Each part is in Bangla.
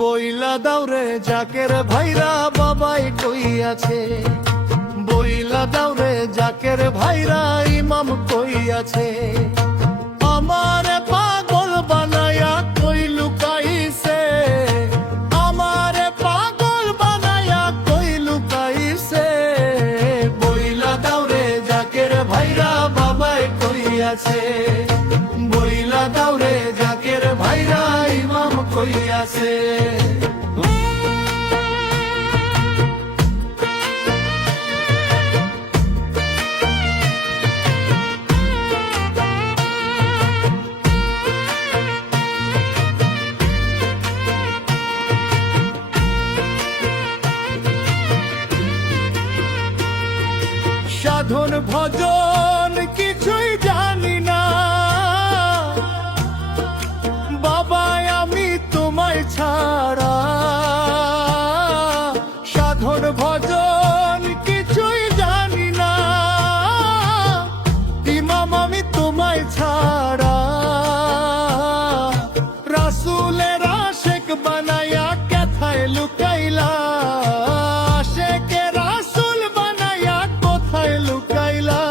বইলা দাওরে জাকের ভাইরা বাবাই কই আছে, বইলা দাওরে জাকের ভাইরা ইমাম কই আছে। আমারে পাগল বানায়া কই লুকাইছে, আমারে পাগল বানায়া কই লুকাইছে। বইলা দাওরে জাকের ভাইরা বাবাই কই আছে, বইলা দাওরে জাকের ভাইরা ইমাম কই আছে। সাধন ভজন কিছুই জানি না বাবা আমি তোমায় ছাড়া, সাধন ভজন কিছুই জানি না ইমাম আমি তোমায় ছাড়া। রাসূলের আশিক বানায়া কোথায় লুকাইলা, আশিকের রাসূল বানায়া কোথায় লুকাইলা।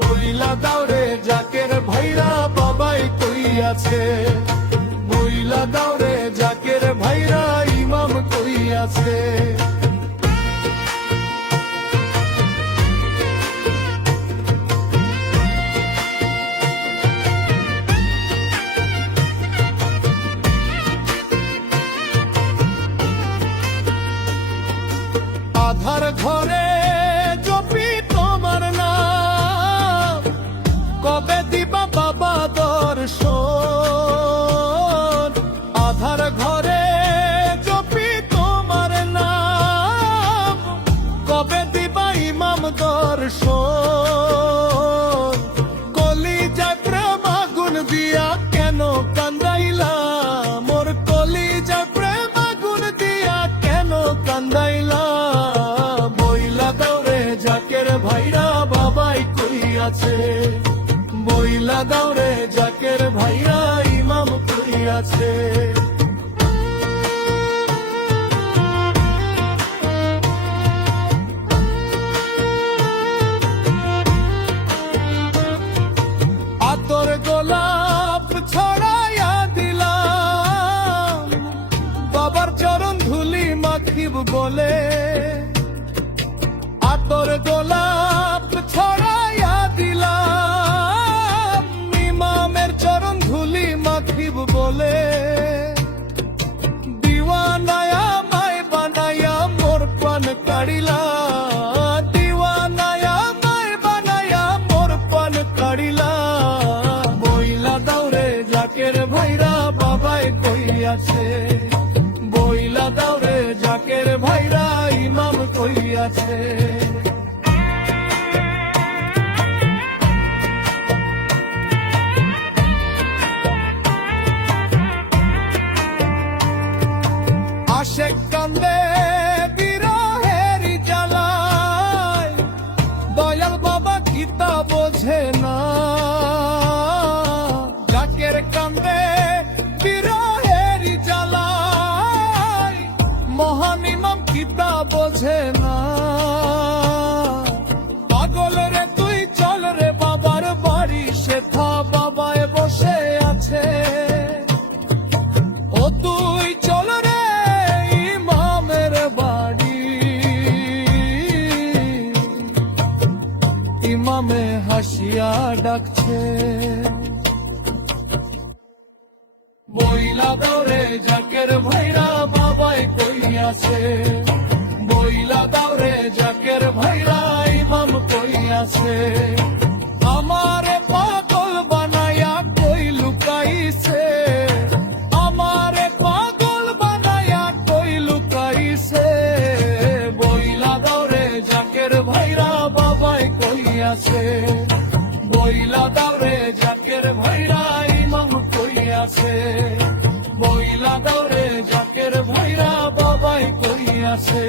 বইলা দাওরে জাকের ভাইরা বাবাই কই আছে, বইলা দাওরে জাকের ভাইরা ইমাম কই আছে। আধার ঘরে জপি তোমার নাম, কবে দিবা বাবা দর্শন। আধার ঘরে জপি তোমার নাম, কবে দিবা ইমাম দর্শন। কলিজায় প্রেম আগুন দিয়া কেন কান্দাইলা, মোর কলিজায় প্রেম আগুন দিয়া কেন কান্দাইলা। বইলা দাওরে জাকের ভাইরা বাবাই কই আছে, বইলা দাওরে জাকের ভাইরা ইমাম কই আছে। আতর গোলাপ ছড়াইয়া দিলাম বাবার চরণ ধুলি মাখিব বলে, আতর গোলাপ ছড়াইয়া দিলাম ইমামের চরণ ধুলি মাখিব বলে। দিওয়ানায়া মায় বানায়া মোর পান কাড়িলা, দিওয়ানায়া মায় বানায়া মোর পান কাড়িলা। বইলা দাওরে জাকের ভাইরা বাবাই কই আছে, বইলা দাওরে জাকের ভাইরা ইমাম কই আছে। আশিক কান্দে বিরহের জ্বালায়, দয়াল বাবা কিতা বোঝে না। জাকের কান্দে বিরহের জ্বালায়, মহান ইমাম কিতা বোঝে না। পাগল রে তুই চল রে বাবার বাড়ি, সেথা বাবায় বসে আছে। ও তুই চল রে ইমামের বাড়ি, ইমামে হাসিয়া ডাকছে। বইলা দাওরে জাকের ভাইরা বাবাই কই আছে, বইলা দাওরে জাকের ভাইরা ইমাম কই আছে। আমারে পাগল বানায়া কই লুকাইছে, আমার আছে। বইলা দাও রে জাকের ভাইরা ইমাম কই আছে। বইলা দাও রে জাকের ভাইরা বাবাই কই আছে।